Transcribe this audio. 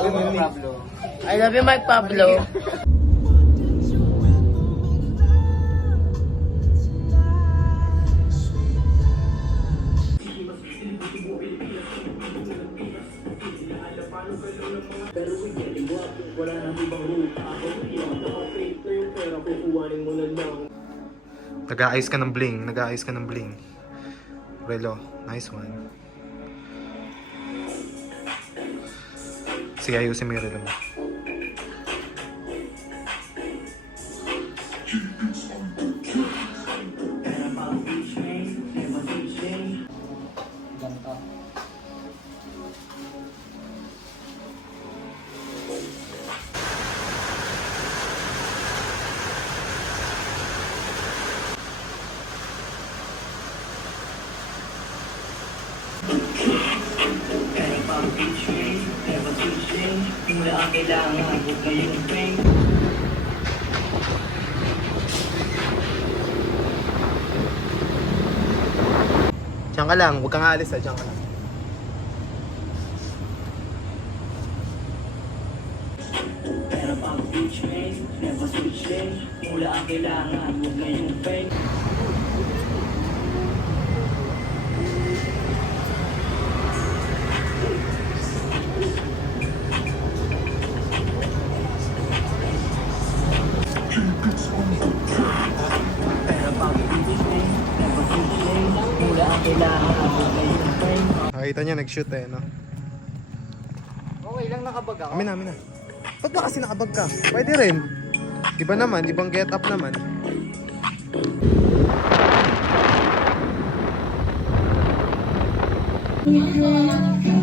I love you, Mike Pablo. Nag-aayos ka ng bling. Nag-aayos ka ng bling. Relo, nice one. Sige, ayusin mo yung relo mo. Diyan ka lang, huwag kang aalis diyan ka lang. Pero pang beach mate, never switch lane. Mula ang kailangan, huwag na yung fake. Pero pang beach mate, never switch lane. Mula ang kailangan, huwag na yung fake. Nakita niya, nag-shoot eh, no? Okay lang, nakabag ako. Amin na, amin na. Ba't ba kasi nakabag ka? Pwede rin. Iba naman, ibang get up naman. Thank you.